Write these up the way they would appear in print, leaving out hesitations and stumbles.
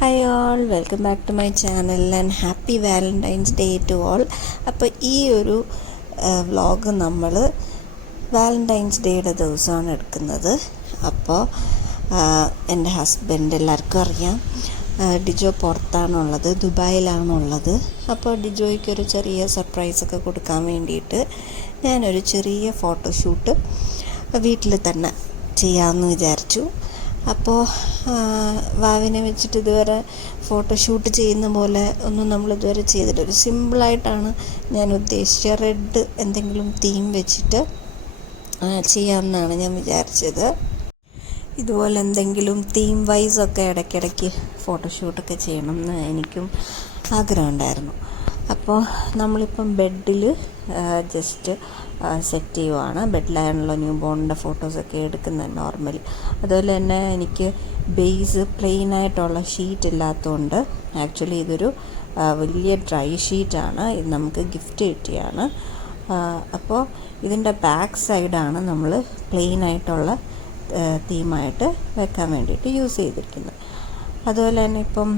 Hi all, welcome back to my channel and happy Valentine's Day to all. അപ്പോൾ ഈ ഒരു vlog നമ്മൾ Valentine's ഡേയുടെ ദിവസമാണ് എടുക്കുന്നത്. അപ്പോൾ എൻ്റെ ഹസ്ബൻഡ് എല്ലാവർക്കും അറിയാം, ഡിജോ പുറത്താണുള്ളത്, ദുബായിലാണുള്ളത്. അപ്പോൾ ഡിജോയ്ക്കൊരു ചെറിയ സർപ്രൈസൊക്കെ കൊടുക്കാൻ വേണ്ടിയിട്ട് ഞാനൊരു ചെറിയ ഫോട്ടോഷൂട്ട് വീട്ടിൽ തന്നെ ചെയ്യാമെന്ന് വിചാരിച്ചു. അപ്പോൾ വാവിനെ വെച്ചിട്ട് ഇതുവരെ ഫോട്ടോഷൂട്ട് ചെയ്യുന്ന പോലെ ഒന്നും നമ്മളിതുവരെ ചെയ്തിട്ടില്ല. ഒരു സിമ്പിളായിട്ടാണ് ഞാൻ ഉദ്ദേശിച്ച റെഡ് എന്തെങ്കിലും തീം വെച്ചിട്ട് ചെയ്യാമെന്നാണ് ഞാൻ വിചാരിച്ചത്. ഇതുപോലെ എന്തെങ്കിലും തീം വൈസൊക്കെ ഇടയ്ക്കിടയ്ക്ക് ഫോട്ടോഷൂട്ടൊക്കെ ചെയ്യണം എന്ന് എനിക്കും ആഗ്രഹമുണ്ടായിരുന്നു. അപ്പോൾ നമ്മളിപ്പം ബെഡിൽ ജസ്റ്റ് സെറ്റ് ചെയ്യുവാണ്. ബെഡിലാണല്ലോ ന്യൂ ബോണിൻ്റെ ഫോട്ടോസൊക്കെ എടുക്കുന്നത് നോർമലി. അതുപോലെ തന്നെ എനിക്ക് ബേസ് പ്ലെയിനായിട്ടുള്ള ഷീറ്റ് ഇല്ലാത്തതുകൊണ്ട് ആക്ച്വലി ഇതൊരു വലിയ ഡ്രൈ ഷീറ്റാണ്. ഇത് നമുക്ക് ഗിഫ്റ്റ് കിട്ടിയാണ്. അപ്പോൾ ഇതിൻ്റെ ബാക്ക് സൈഡാണ് നമ്മൾ പ്ലെയിനായിട്ടുള്ള തീമായിട്ട് വെക്കാൻ വേണ്ടിയിട്ട് യൂസ് ചെയ്തിരിക്കുന്നത്. അതുപോലെ തന്നെ ഇപ്പം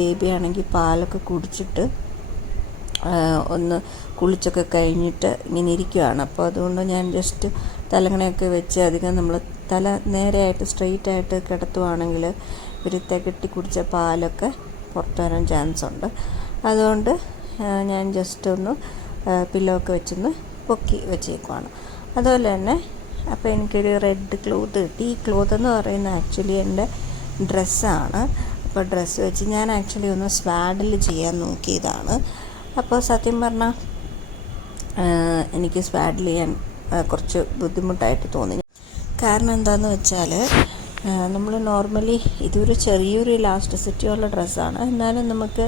ബേബി ആണെങ്കിൽ പാലൊക്കെ കുടിച്ചിട്ട് ഒന്ന് കുളിച്ചൊക്കെ കഴിഞ്ഞിട്ട് ഇങ്ങനെ ഇരിക്കുകയാണ്. അപ്പോൾ അതുകൊണ്ട് ഞാൻ ജസ്റ്റ് തലങ്ങണയൊക്കെ വെച്ച് അധികം നമ്മൾ തല നേരെയായിട്ട് സ്ട്രെയിറ്റായിട്ട് കിടത്തുവാണെങ്കിൽ ഒരു തികട്ടി കുടിച്ച പാലൊക്കെ പുറത്തു വരാൻ ചാൻസ് ഉണ്ട്. അതുകൊണ്ട് ഞാൻ ജസ്റ്റ് ഒന്ന് പില്ലോ ഒക്കെ വെച്ചൊന്ന് പൊക്കി വെച്ചേക്കുവാണ്. അതുപോലെ തന്നെ അപ്പോൾ എനിക്കൊരു റെഡ് ക്ലോത്ത് കിട്ടി. ഈ ക്ലോത്ത് എന്ന് പറയുന്നത് ആക്ച്വലി എൻ്റെ ഡ്രസ്സാണ്. അപ്പോൾ ഡ്രസ്സ് വെച്ച് ഞാൻ ആക്ച്വലി ഒന്ന് സ്വാഡിൽ ചെയ്യാൻ നോക്കിയതാണ്. അപ്പോൾ സത്യം പറഞ്ഞാൽ എനിക്ക് സ്വാഡിൽ ചെയ്യാൻ കുറച്ച് ബുദ്ധിമുട്ടായിട്ട് തോന്നി. കാരണം എന്താണെന്ന് വെച്ചാൽ നമ്മൾ നോർമലി ഇതൊരു ചെറിയൊരു ഇലാസ്റ്റിസിറ്റി ഉള്ള ഡ്രസ്സാണ്. എന്നാലും നമുക്ക്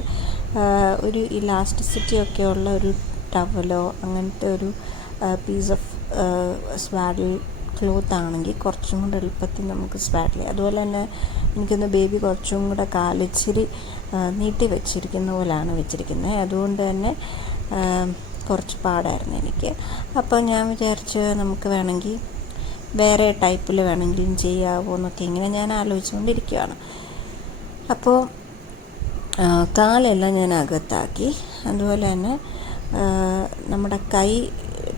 ഒരു ഇലാസ്റ്റിസിറ്റി ഒക്കെ ഉള്ള ഒരു ടവലോ അങ്ങനത്തെ ഒരു പീസ് ഓഫ് സ്വാഡിൽ ക്ലോത്ത് ആണെങ്കിൽ കുറച്ചും കൂടെ എളുപ്പത്തിൽ നമുക്ക് സ്വാഡിൽ ചെയ്യാം. അതുപോലെ തന്നെ എനിക്കൊന്ന് ബേബി കുറച്ചും കൂടെ കാലിച്ചിരി നീട്ടി വെച്ചിരിക്കുന്ന പോലെയാണ് വെച്ചിരിക്കുന്നത്. അതുകൊണ്ട് തന്നെ കുറച്ച് പാടായിരുന്നു എനിക്ക്. അപ്പോൾ ഞാൻ വിചാരിച്ച് നമുക്ക് വേണമെങ്കിൽ വേറെ ടൈപ്പിൽ വേണമെങ്കിലും ചെയ്യാമോ എന്നൊക്കെ ഇങ്ങനെ ഞാൻ ആലോചിച്ചുകൊണ്ടിരിക്കുകയാണ്. അപ്പോൾ കാലെല്ലാം ഞാൻ അകത്താക്കി. അതുപോലെ തന്നെ നമ്മുടെ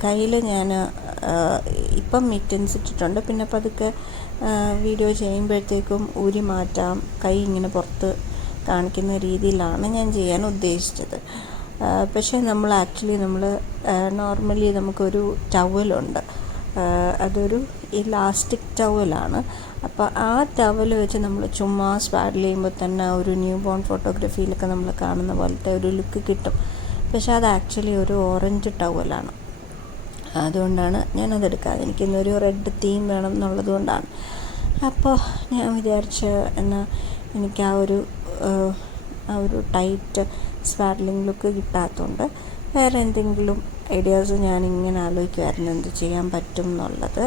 കയ്യിൽ ഞാൻ ഇപ്പം മിറ്റൻസ് ഇട്ടിട്ടുണ്ട്. പിന്നെ പതുക്കെ വീഡിയോ ചെയ്യുമ്പോഴത്തേക്കും ഊരി മാറ്റാം. കൈ ഇങ്ങനെ പുറത്ത് കാണിക്കുന്ന രീതിയിലാണ് ഞാൻ ചെയ്യാൻ ഉദ്ദേശിച്ചത്. പക്ഷേ നമ്മൾ നോർമലി നമുക്കൊരു ടവലുണ്ട്, അതൊരു ഇലാസ്റ്റിക് ടവലാണ്. അപ്പോൾ ആ ടവൽ വെച്ച് നമ്മൾ ചുമ്മാ സ്വാഡിൽ ചെയ്യുമ്പോൾ തന്നെ ഒരു ന്യൂ ബോൺ ഫോട്ടോഗ്രാഫിയിലൊക്കെ നമ്മൾ കാണുന്ന പോലത്തെ ഒരു ലുക്ക് കിട്ടും. പക്ഷേ അത് ആക്ച്വലി ഒരു ഓറഞ്ച് ടവലാണ്. അതുകൊണ്ടാണ് ഞാനതെടുക്കാതെ, എനിക്കിന്നൊരു റെഡ് തീം വേണം എന്നുള്ളത് കൊണ്ടാണ്. അപ്പോൾ ഞാൻ വിചാരിച്ച് എന്നാൽ എനിക്ക് ആ ഒരു ടൈറ്റ് സ്വാഡ്ലിംഗ് ലുക്ക് കിട്ടാത്തതുകൊണ്ട് വേറെ എന്തെങ്കിലും ഐഡിയാസ് ഞാനിങ്ങനെ ആലോചിക്കുമായിരുന്നു എന്ത് ചെയ്യാൻ പറ്റും എന്നുള്ളത്.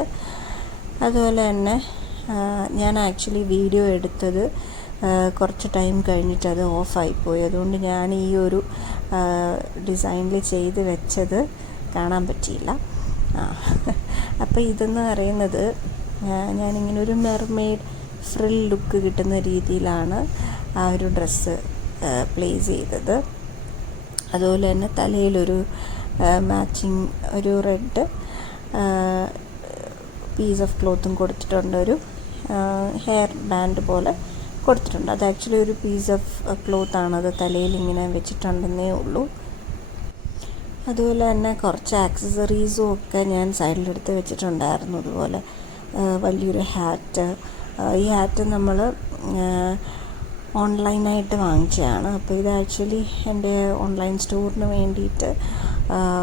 അതുപോലെ തന്നെ ഞാൻ ആക്ച്വലി വീഡിയോ എടുത്തത് കുറച്ച് ടൈം കഴിഞ്ഞിട്ട് അത് ഓഫായിപ്പോയി. അതുകൊണ്ട് ഞാൻ ഈ ഒരു ഡിസൈനിൽ ചെയ്ത് വെച്ചത് കാണാൻ പറ്റിയില്ല. അപ്പോൾ ഇതെന്ന് പറയുന്നത് ഞാനിങ്ങനെ ഒരു മെർമെയ്ഡ് ഫ്രിൽ ലുക്ക് കിട്ടുന്ന രീതിയിലാണ് ആ ഒരു ഡ്രസ്സ് പ്ലേസ് ചെയ്തത്. അതുപോലെ തന്നെ തലയിലൊരു മാച്ചിങ് ഒരു റെഡ് പീസ് ഓഫ് ക്ലോത്തും കൊടുത്തിട്ടുണ്ട്. ഒരു ഹെയർ ബാൻഡ് പോലെ കൊടുത്തിട്ടുണ്ട്. അത് ആക്ച്വലി ഒരു പീസ് ഓഫ് ക്ലോത്താണ്, അത് തലയിൽ ഇങ്ങനെ വെച്ചിട്ടുണ്ടെന്നേ ഉള്ളൂ. അതുപോലെ തന്നെ കുറച്ച് ആക്സസറീസും ഒക്കെ ഞാൻ സൈഡിലെടുത്ത് വെച്ചിട്ടുണ്ടായിരുന്നു. അതുപോലെ വലിയൊരു ഹാറ്റ്. ഈ ഹാറ്റ് നമ്മൾ ഓൺലൈനായിട്ട് വാങ്ങിച്ചതാണ്. അപ്പോൾ ഇത് ആക്ച്വലി എൻ്റെ ഓൺലൈൻ സ്റ്റോറിന് വേണ്ടിയിട്ട്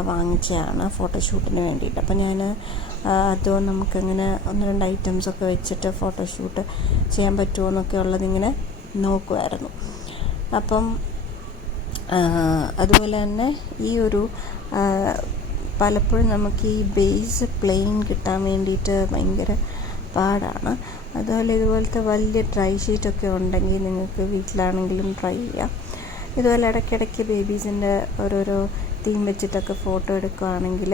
വാങ്ങിച്ചതാണ്, ഫോട്ടോഷൂട്ടിന് വേണ്ടിയിട്ട്. അപ്പോൾ ഞാൻ അതോ നമുക്കങ്ങനെ 1-2 ഐറ്റംസൊക്കെ വെച്ചിട്ട് ഫോട്ടോഷൂട്ട് ചെയ്യാൻ പറ്റുമോ എന്നൊക്കെ ഉള്ളതിങ്ങനെ നോക്കുമായിരുന്നു. അപ്പം അതുപോലെ തന്നെ ഈ ഒരു പലപ്പോഴും നമുക്ക് ഈ ബേസ് പ്ലെയിൻ കിട്ടാൻ വേണ്ടിയിട്ട് ഭയങ്കര പാടാണ്. അതുപോലെ ഇതുപോലത്തെ വലിയ ഡ്രൈ ഷീറ്റൊക്കെ ഉണ്ടെങ്കിൽ നിങ്ങൾക്ക് വീട്ടിലാണെങ്കിലും ട്രൈ ചെയ്യാം. ഇതുപോലെ ഇടയ്ക്കിടയ്ക്ക് ബേബീസിൻ്റെ ഓരോരോ തീം വെച്ചിട്ടൊക്കെ ഫോട്ടോ എടുക്കുകയാണെങ്കിൽ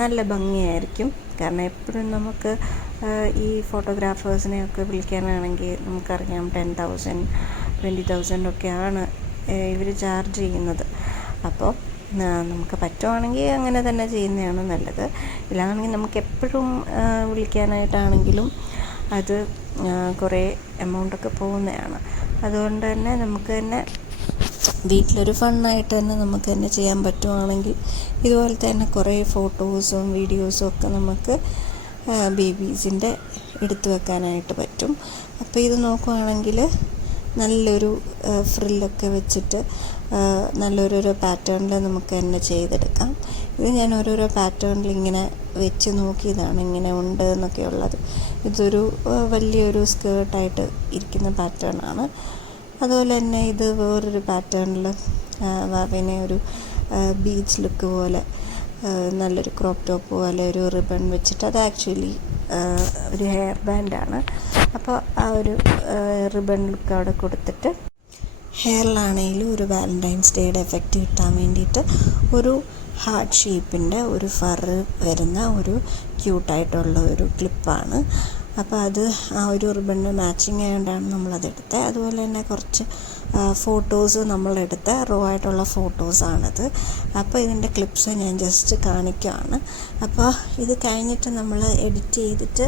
നല്ല ഭംഗിയായിരിക്കും. കാരണം എപ്പോഴും നമുക്ക് ഈ ഫോട്ടോഗ്രാഫേഴ്സിനെയൊക്കെ വിളിക്കാനാണെങ്കിൽ നമുക്കറിയാം 10,000 20,000 ഒക്കെയാണ് ഇവർ ചാർജ് ചെയ്യുന്നത്. അപ്പോൾ നമുക്ക് പറ്റുവാണെങ്കിൽ അങ്ങനെ തന്നെ ചെയ്യുന്നതാണ് നല്ലത്. ഇല്ലാന്നുണ്ടെങ്കിൽ നമുക്ക് എപ്പോഴും വിളിക്കാനായിട്ടാണെങ്കിലും അത് കുറേ എമൗണ്ടൊക്കെ പോകുന്നതാണ്. അതുകൊണ്ട് തന്നെ നമുക്ക് തന്നെ വീട്ടിലൊരു ഫണ്ണായിട്ട് തന്നെ നമുക്ക് തന്നെ ചെയ്യാൻ പറ്റുവാണെങ്കിൽ ഇതുപോലത്തെ തന്നെ കുറേ ഫോട്ടോസും വീഡിയോസും ഒക്കെ നമുക്ക് ബേബീസിൻ്റെ എടുത്തു വെക്കാനായിട്ട് പറ്റും. അപ്പോൾ ഇത് നോക്കുവാണെങ്കിൽ നല്ലൊരു ഫ്രില്ലൊക്കെ വെച്ചിട്ട് നല്ലൊരു പാറ്റേണിൽ നമുക്ക് തന്നെ ചെയ്തെടുക്കാം. ഇത് ഞാൻ ഓരോരോ പാറ്റേണിൽ ഇങ്ങനെ വെച്ച് നോക്കിയതാണ്, ഇങ്ങനെ ഉണ്ട് എന്നൊക്കെ ഉള്ളത്. ഇതൊരു വലിയൊരു സ്കേർട്ടായിട്ട് ഇരിക്കുന്ന പാറ്റേണാണ്. അതുപോലെ തന്നെ ഇത് വേറൊരു പാറ്റേണിൽ വാവിനെ ഒരു ബീച്ച് ലുക്ക് പോലെ നല്ലൊരു ക്രോപ്പ് ടോപ്പ് പോലെ ഒരു റിബൺ വെച്ചിട്ട്, അത് ആക്ച്വലി ഒരു ഹെയർ ബാൻഡാണ്. അപ്പോൾ ആ ഒരു റിബൺ ലുക്ക് അവിടെ കൊടുത്തിട്ട് ഹെയറിലാണെങ്കിലും ഒരു വാലൻറ്റൈൻസ് ഡേയുടെ എഫക്റ്റ് കിട്ടാൻ വേണ്ടിയിട്ട് ഒരു ഹാർട്ട് ഷേപ്പിൻ്റെ ഒരു ഫറ് വരുന്ന ഒരു ക്യൂട്ടായിട്ടുള്ള ഒരു ക്ലിപ്പാണ്. അപ്പോൾ അത് ആ ഒരു റിബണിന് മാച്ചിങ് ആയതുകൊണ്ടാണ് നമ്മളതെടുത്തത്. അതുപോലെ തന്നെ കുറച്ച് ഫോട്ടോസ് നമ്മളെടുത്ത റോ ആയിട്ടുള്ള ഫോട്ടോസാണത്. അപ്പോൾ ഇതിൻ്റെ ക്ലിപ്സ് ഞാൻ ജസ്റ്റ് കാണിക്കുകയാണ്. അപ്പോൾ ഇത് കഴിഞ്ഞിട്ട് നമ്മൾ എഡിറ്റ് ചെയ്തിട്ട്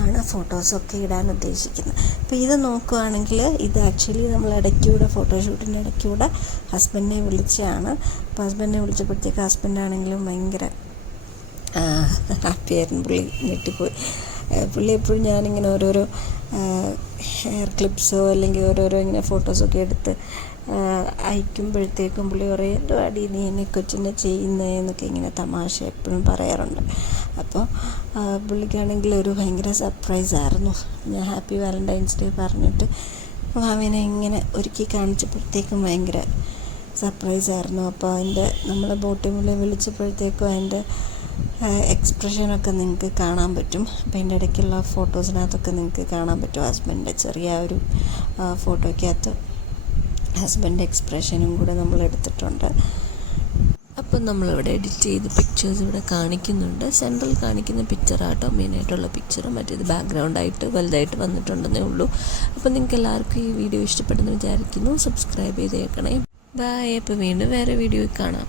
ആണ് ഫോട്ടോസൊക്കെ ഇടാൻ ഉദ്ദേശിക്കുന്നത്. അപ്പോൾ ഇത് നോക്കുകയാണെങ്കിൽ ഇത് ആക്ച്വലി നമ്മൾ ഇടയ്ക്കൂടെ ഫോട്ടോഷൂട്ടിൻ്റെ ഇടയ്ക്കൂടെ ഹസ്ബൻഡിനെ വിളിച്ചതാണ്. അപ്പോൾ ഹസ്ബൻഡിനെ വിളിച്ചപ്പോഴത്തേക്ക് ഹസ്ബൻഡാണെങ്കിലും ഭയങ്കര ഹാപ്പിയായിരുന്നു. പുള്ളി ഞെട്ടിപ്പോയി. പുള്ളി എപ്പോഴും ഞാനിങ്ങനെ ഓരോരോ ഹെയർ ക്ലിപ്സോ അല്ലെങ്കിൽ ഓരോരോ ഇങ്ങനെ ഫോട്ടോസൊക്കെ എടുത്ത് അയക്കുമ്പോഴത്തേക്കും പുള്ളി പറയും, എന്തോ അടി നീ എന്നെ കൊച്ചിനെ ചെയ്യുന്നതെന്നൊക്കെ ഇങ്ങനെ തമാശ എപ്പോഴും പറയാറുണ്ട്. അപ്പോൾ പുള്ളിക്കാണെങ്കിൽ ഒരു ഭയങ്കര സർപ്രൈസായിരുന്നു. ഞാൻ ഹാപ്പി വാലൻറ്റൈൻസ് ഡേ പറഞ്ഞിട്ട് മാമിനെ ഇങ്ങനെ ഒരുക്കി കാണിച്ചപ്പോഴത്തേക്കും ഭയങ്കര സർപ്രൈസായിരുന്നു. അപ്പോൾ അതിൻ്റെ നമ്മൾ ബോട്ടിൽ വിളിച്ചപ്പോഴത്തേക്കും അതിൻ്റെ എക്സ്പ്രഷനൊക്കെ നിങ്ങൾക്ക് കാണാൻ പറ്റും. അപ്പോൾ അതിൻ്റെ ഇടയ്ക്കുള്ള ഫോട്ടോസിനകത്തൊക്കെ നിങ്ങൾക്ക് കാണാൻ പറ്റും. ഹസ്ബൻഡിൻ്റെ ചെറിയ ഒരു ഫോട്ടോയ്ക്കകത്ത് ഹസ്ബൻഡിൻ്റെ എക്സ്പ്രഷനും കൂടെ നമ്മൾ എടുത്തിട്ടുണ്ട്. അപ്പം നമ്മളിവിടെ എഡിറ്റ് ചെയ്ത് പിക്ചേഴ്സ് ഇവിടെ കാണിക്കുന്നുണ്ട്. സെൻട്രൽ കാണിക്കുന്ന പിക്ചറാട്ടോ മെയിനായിട്ടുള്ള പിക്ചർ. മറ്റേത് ബാക്ക്ഗ്രൗണ്ടായിട്ട് വലുതായിട്ട് വന്നിട്ടുണ്ടെന്നേ ഉള്ളൂ. അപ്പോൾ നിങ്ങൾക്ക് എല്ലാവർക്കും ഈ വീഡിയോ ഇഷ്ടപ്പെടുന്നു വിചാരിക്കുന്നു. സബ്സ്ക്രൈബ് ചെയ്തേക്കണേ. ബൈ. അപ്പോൾ വീണ്ടും വേറെ വീഡിയോയിൽ കാണാം.